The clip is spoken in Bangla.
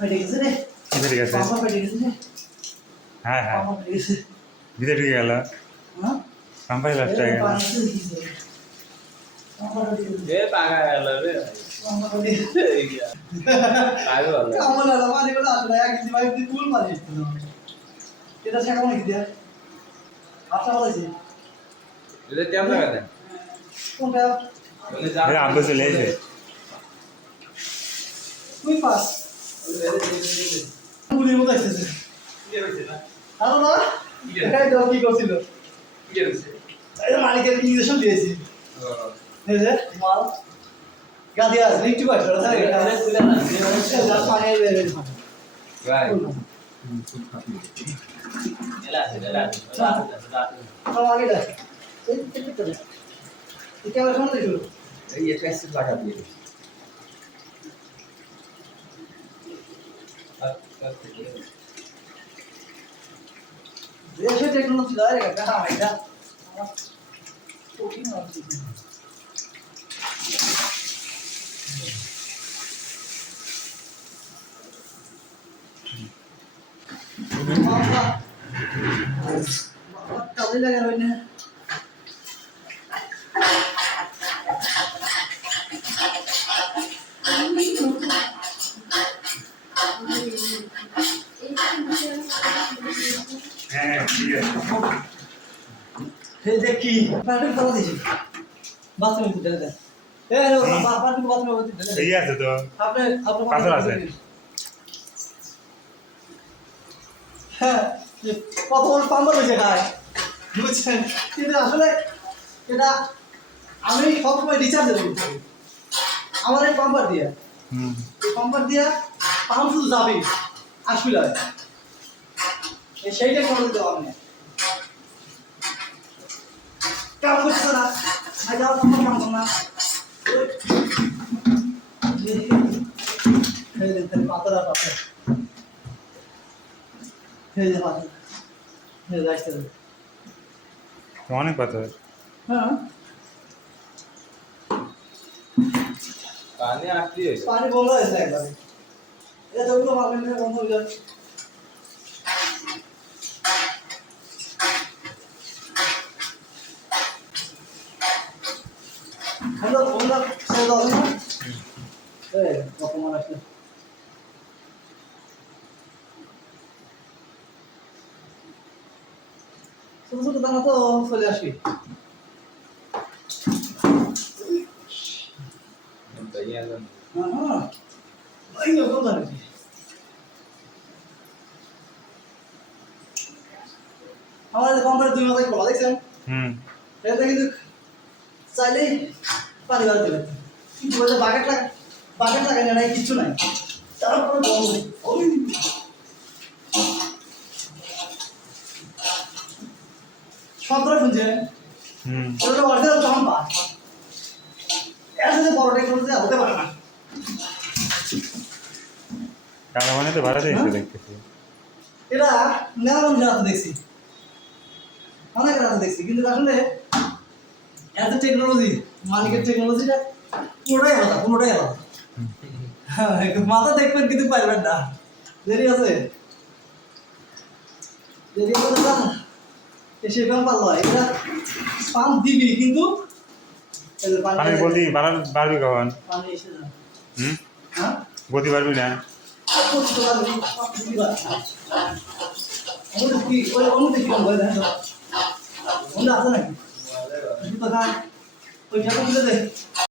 ভিতরে গেছে হ্যাঁ হ্যাঁ ভিতরে ঢুকে গেল হ্যাঁ পাম্পাই লাস্ট হয়ে গেল মানি এটা শেখা মানে কি দিয়া আশা বলেছি এটা কেমন লাগা কোনটা বলে যা এরা আব্বু চলে এসে তুই পাস গুলির মতো আসতেছে আরও তো কি করছিল মালিকের ইঞ্জেকশন দিয়েছি মাল গাদি আছে একটু পাইছো ওটা থাকে এটা করে ক্যামেরা সামনে দেখো এই দেশে টেকনোলজি দাঁড়ে গেছে হ্যাঁ এটা কঠিন হয় দিছি বাথরুমে বাথরুমে এই আছে তো। আপনি আপনি আছে। কত বড় পাম্পার হয়েছে গায়ে বুঝছেন? কিন্তু আসলে এটা আমি সবসময় রিচার্জ দেবো আমার এই পাম্পার দিয়ে। পাম্পার দিয়ে পাম্প শুধু যাবে আসবি এই করে দিতে হবে না? কাম করছে কাম করো পাতলা যে অনেক পাথর। হ্যাঁ। পানি আসলি পানি বন্ধ হয়েছে একবারে। এটা তো বন্ধ হয়ে যাচ্ছে হ্যালো বন্ধুরা ছেড়ে দাও না এই কত মাল আসলে ছোট ছোট দানা তো চলে আসবি আমাদের কোম্পানি দুই মাথায় খোলা দেখছেন? হুম। এটা কিন্তু চাইলেই পানি বার দিবে কিন্তু বাকেট লাগ বাকেট লাগাই না নাই নাই। তারপরে ওই সতেরো ওটা অরিজিনাল তখন পা এর সাথে বড় টেকনোলজি হতে পারে না। কারণ মানে তো ভাড়া দিয়েছে দেখতেছি। এটা মেলা হাতে দেখছি। অনেকের হাতে দেখছি। কিন্তু আসলে এত টেকনোলজি মালিকের টেকনোলজিটা পুরোটাই আলাদা পুরোটাই আলাদা। হ্যাঁ, মাথা দেখবেন কিন্তু পারবেন না। দেরি আছে? দেরি আছে না এসে পাম্প পারল। এটা পাম্প দিবি কিন্তু পানি বাড়ার বাড়বি কখন? হুম? হ্যাঁ? গতি বাড়বি না? আছে নাকি? ওই ঠাকুর দে।